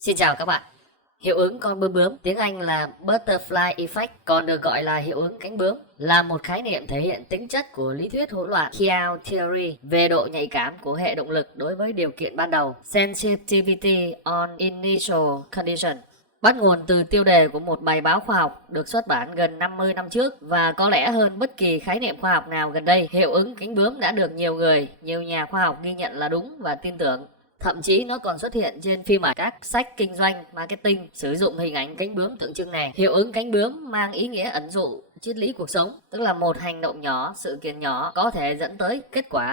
Xin chào các bạn. Hiệu ứng con bướm bướm, tiếng Anh là Butterfly Effect, còn được gọi là hiệu ứng cánh bướm, là một khái niệm thể hiện tính chất của lý thuyết hỗn loạn Chaos Theory về độ nhạy cảm của hệ động lực đối với điều kiện ban đầu Sensitivity on Initial Condition. Bắt nguồn từ tiêu đề của một bài báo khoa học được xuất bản gần 50 năm trước, và có lẽ hơn bất kỳ khái niệm khoa học nào gần đây, hiệu ứng cánh bướm đã được nhiều nhà khoa học ghi nhận là đúng và tin tưởng. Thậm chí nó còn xuất hiện trên phim ảnh các sách kinh doanh, marketing sử dụng hình ảnh cánh bướm tượng trưng này. Hiệu ứng cánh bướm mang ý nghĩa ẩn dụ triết lý cuộc sống, tức là một hành động nhỏ, sự kiện nhỏ có thể dẫn tới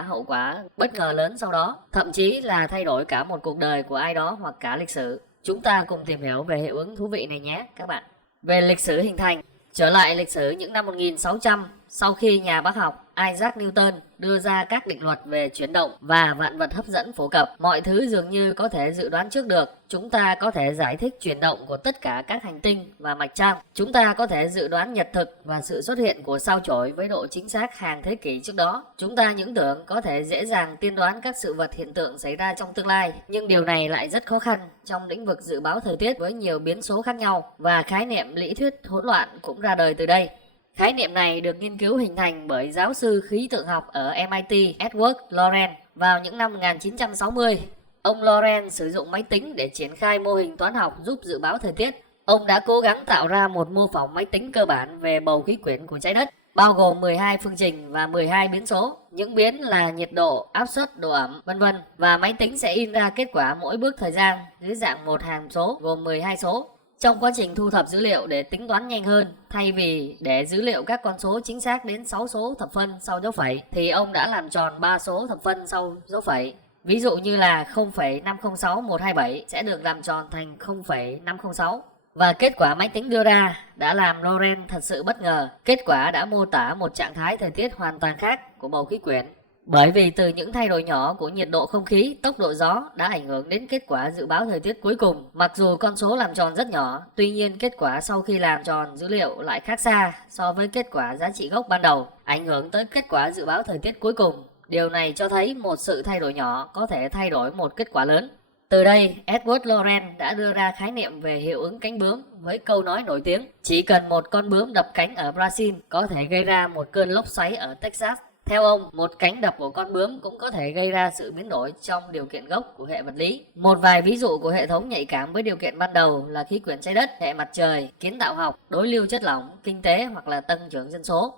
hậu quả bất ngờ lớn sau đó, thậm chí là thay đổi cả một cuộc đời của ai đó hoặc cả lịch sử. Chúng ta cùng tìm hiểu về hiệu ứng thú vị này nhé các bạn. Về lịch sử hình thành. Trở lại lịch sử những năm 1600, sau khi nhà bác học Isaac Newton đưa ra các định luật về chuyển động và vạn vật hấp dẫn phổ cập, mọi thứ dường như có thể dự đoán trước được. Chúng ta có thể giải thích chuyển động của tất cả các hành tinh và mạch trăng. Chúng ta có thể dự đoán nhật thực và sự xuất hiện của sao chổi với độ chính xác hàng thế kỷ trước đó. Chúng ta những tưởng có thể dễ dàng tiên đoán các sự vật hiện tượng xảy ra trong tương lai, nhưng điều này lại rất khó khăn trong lĩnh vực dự báo thời tiết với nhiều biến số khác nhau, và khái niệm lý thuyết hỗn loạn cũng ra đời từ đây. Khái niệm này được nghiên cứu hình thành bởi giáo sư khí tượng học ở MIT Edward Lorenz vào những năm 1960. Ông Lorenz sử dụng máy tính để triển khai mô hình toán học giúp dự báo thời tiết. Ông đã cố gắng tạo ra một mô phỏng máy tính cơ bản về bầu khí quyển của trái đất, bao gồm 12 phương trình và 12 biến số. Những biến là nhiệt độ, áp suất, độ ẩm, vân vân, và máy tính sẽ in ra kết quả mỗi bước thời gian dưới dạng một hàm số gồm 12 số. Trong quá trình thu thập dữ liệu để tính toán nhanh hơn, thay vì để dữ liệu các con số chính xác đến 6 số thập phân sau dấu phẩy, thì ông đã làm tròn 3 số thập phân sau dấu phẩy. Ví dụ như là 0,506127 sẽ được làm tròn thành 0,506. Và kết quả máy tính đưa ra đã làm Lorenz thật sự bất ngờ. Kết quả đã mô tả một trạng thái thời tiết hoàn toàn khác của bầu khí quyển. Bởi vì từ những thay đổi nhỏ của nhiệt độ không khí, tốc độ gió đã ảnh hưởng đến kết quả dự báo thời tiết cuối cùng. Mặc dù con số làm tròn rất nhỏ, tuy nhiên kết quả sau khi làm tròn dữ liệu lại khác xa so với kết quả giá trị gốc ban đầu, ảnh hưởng tới kết quả dự báo thời tiết cuối cùng. Điều này cho thấy một sự thay đổi nhỏ có thể thay đổi một kết quả lớn. Từ đây, Edward Lorenz đã đưa ra khái niệm về hiệu ứng cánh bướm với câu nói nổi tiếng: chỉ cần một con bướm đập cánh ở Brazil có thể gây ra một cơn lốc xoáy ở Texas. Theo ông, một cánh đập của con bướm cũng có thể gây ra sự biến đổi trong điều kiện gốc của hệ vật lý. Một vài ví dụ của hệ thống nhạy cảm với điều kiện ban đầu là khí quyển trái đất, hệ mặt trời, kiến tạo học, đối lưu chất lỏng, kinh tế hoặc là tăng trưởng dân số.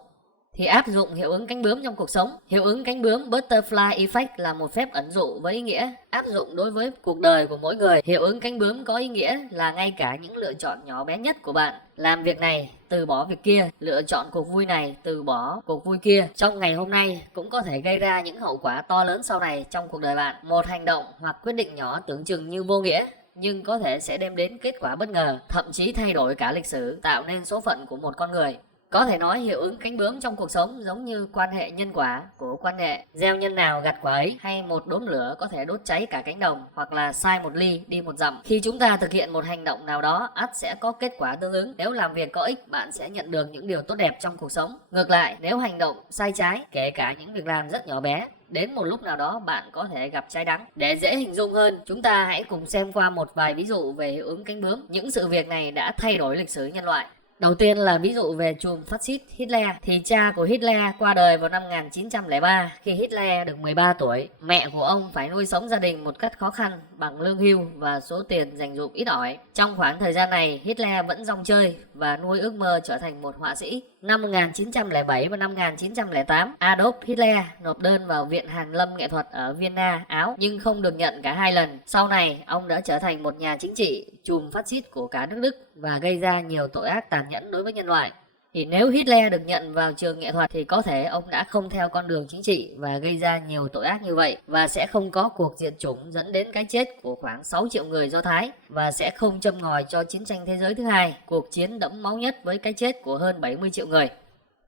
Thì áp dụng hiệu ứng cánh bướm trong cuộc sống. Hiệu ứng cánh bướm Butterfly Effect là một phép ẩn dụ với ý nghĩa áp dụng đối với cuộc đời của mỗi người. Hiệu ứng cánh bướm có ý nghĩa là ngay cả những lựa chọn nhỏ bé nhất của bạn, làm việc này, từ bỏ việc kia, lựa chọn cuộc vui này, từ bỏ cuộc vui kia, trong ngày hôm nay cũng có thể gây ra những hậu quả to lớn sau này trong cuộc đời bạn. Một hành động hoặc quyết định nhỏ tưởng chừng như vô nghĩa, nhưng có thể sẽ đem đến kết quả bất ngờ, thậm chí thay đổi cả lịch sử, tạo nên số phận của một con người. Có thể nói hiệu ứng cánh bướm trong cuộc sống giống như quan hệ nhân quả của quan hệ. Gieo nhân nào gặt quả ấy, hay một đốm lửa có thể đốt cháy cả cánh đồng, hoặc là sai một ly đi một dặm. Khi chúng ta thực hiện một hành động nào đó, ắt sẽ có kết quả tương ứng. Nếu làm việc có ích, bạn sẽ nhận được những điều tốt đẹp trong cuộc sống. Ngược lại, nếu hành động sai trái, kể cả những việc làm rất nhỏ bé, đến một lúc nào đó bạn có thể gặp trái đắng. Để dễ hình dung hơn, chúng ta hãy cùng xem qua một vài ví dụ về hiệu ứng cánh bướm. Những sự việc này đã thay đổi lịch sử nhân loại. Đầu tiên là ví dụ về trùm phát xít Hitler. Thì cha của Hitler qua đời vào năm 1903 khi Hitler được 13 tuổi. Mẹ của ông phải nuôi sống gia đình một cách khó khăn bằng lương hưu và số tiền dành dụm ít ỏi. Trong khoảng thời gian này, Hitler vẫn rong chơi và nuôi ước mơ trở thành một họa sĩ. Năm 1907 và năm 1908, Adolf Hitler nộp đơn vào Viện Hàn lâm Nghệ thuật ở Vienna, Áo, nhưng không được nhận cả hai lần. Sau này, ông đã trở thành một nhà chính trị, trùm phát xít của cả nước Đức và gây ra nhiều tội ác tàn nhẫn đối với nhân loại. Thì nếu Hitler được nhận vào trường nghệ thuật thì có thể ông đã không theo con đường chính trị và gây ra nhiều tội ác như vậy, và sẽ không có cuộc diệt chủng dẫn đến cái chết của khoảng 6 triệu người Do Thái, và sẽ không châm ngòi cho chiến tranh thế giới thứ hai, cuộc chiến đẫm máu nhất với cái chết của hơn 70 triệu người.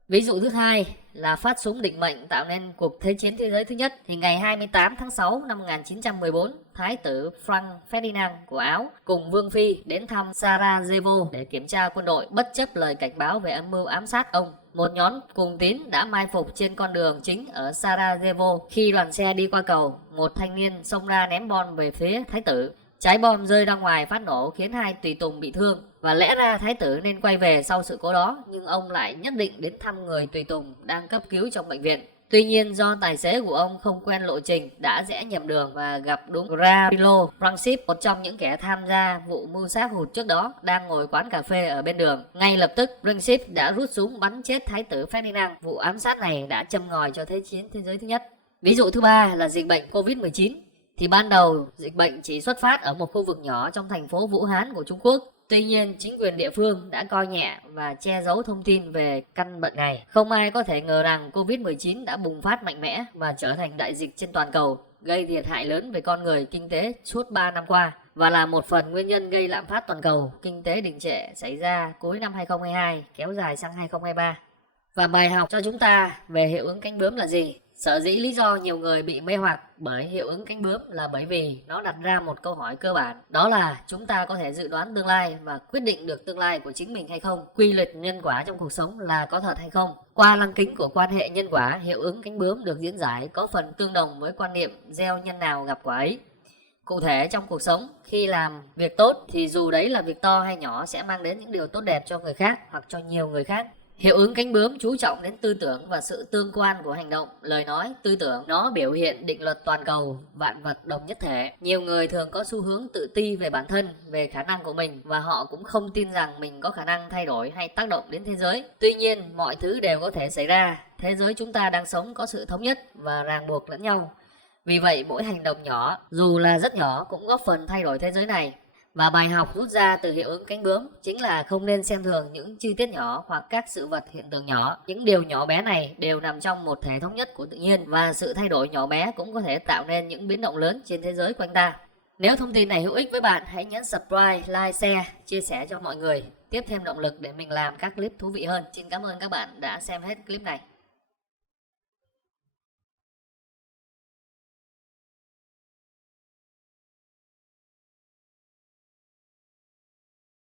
Ví dụ thứ hai là phát súng định mệnh tạo nên cuộc Thế chiến thế giới thứ nhất. Thì ngày 28 tháng 6 năm 1914, Thái tử Franz Ferdinand của Áo cùng Vương Phi đến thăm Sarajevo để kiểm tra quân đội, bất chấp lời cảnh báo về âm mưu ám sát ông. Một nhóm cùng tín đã mai phục trên con đường chính ở Sarajevo. Khi đoàn xe đi qua cầu, một thanh niên xông ra ném bom về phía thái tử. Trái bom rơi ra ngoài phát nổ khiến hai tùy tùng bị thương, và lẽ ra thái tử nên quay về sau sự cố đó, nhưng ông lại nhất định đến thăm người tùy tùng đang cấp cứu trong bệnh viện. Tuy nhiên do tài xế của ông không quen lộ trình, đã rẽ nhầm đường và gặp đúng Gavrilo Princip, một trong những kẻ tham gia vụ mưu sát hụt trước đó, đang ngồi quán cà phê ở bên đường. Ngay lập tức, Princip đã rút súng bắn chết thái tử Ferdinand. Vụ ám sát này đã châm ngòi cho Thế chiến thế giới thứ nhất. Ví dụ thứ ba là dịch bệnh Covid-19. Thì ban đầu dịch bệnh chỉ xuất phát ở một khu vực nhỏ trong thành phố Vũ Hán của Trung Quốc. Tuy nhiên, chính quyền địa phương đã coi nhẹ và che giấu thông tin về căn bệnh này. Không ai có thể ngờ rằng Covid-19 đã bùng phát mạnh mẽ và trở thành đại dịch trên toàn cầu, gây thiệt hại lớn về con người, kinh tế suốt 3 năm qua, và là một phần nguyên nhân gây lạm phát toàn cầu, kinh tế đình trệ xảy ra cuối năm 2022, kéo dài sang 2023. Và bài học cho chúng ta về hiệu ứng cánh bướm là gì? Sở dĩ lý do nhiều người bị mê hoặc bởi hiệu ứng cánh bướm là bởi vì nó đặt ra một câu hỏi cơ bản, đó là chúng ta có thể dự đoán tương lai và quyết định được tương lai của chính mình hay không? Quy luật nhân quả trong cuộc sống là có thật hay không? Qua lăng kính của quan hệ nhân quả, hiệu ứng cánh bướm được diễn giải có phần tương đồng với quan niệm gieo nhân nào gặp quả ấy. Cụ thể trong cuộc sống, khi làm việc tốt thì dù đấy là việc to hay nhỏ sẽ mang đến những điều tốt đẹp cho người khác hoặc cho nhiều người khác. Hiệu ứng cánh bướm chú trọng đến tư tưởng và sự tương quan của hành động, lời nói, tư tưởng. Nó biểu hiện định luật toàn cầu, vạn vật đồng nhất thể. Nhiều người thường có xu hướng tự ti về bản thân, về khả năng của mình, và họ cũng không tin rằng mình có khả năng thay đổi hay tác động đến thế giới. Tuy nhiên, mọi thứ đều có thể xảy ra. Thế giới chúng ta đang sống có sự thống nhất và ràng buộc lẫn nhau. Vì vậy, mỗi hành động nhỏ, dù là rất nhỏ, cũng góp phần thay đổi thế giới này. Và bài học rút ra từ hiệu ứng cánh bướm chính là không nên xem thường những chi tiết nhỏ hoặc các sự vật, hiện tượng nhỏ. Những điều nhỏ bé này đều nằm trong một thể thống nhất của tự nhiên, và sự thay đổi nhỏ bé cũng có thể tạo nên những biến động lớn trên thế giới quanh ta. Nếu thông tin này hữu ích với bạn, hãy nhấn subscribe, like, share, chia sẻ cho mọi người, tiếp thêm động lực để mình làm các clip thú vị hơn. Xin cảm ơn các bạn đã xem hết clip này.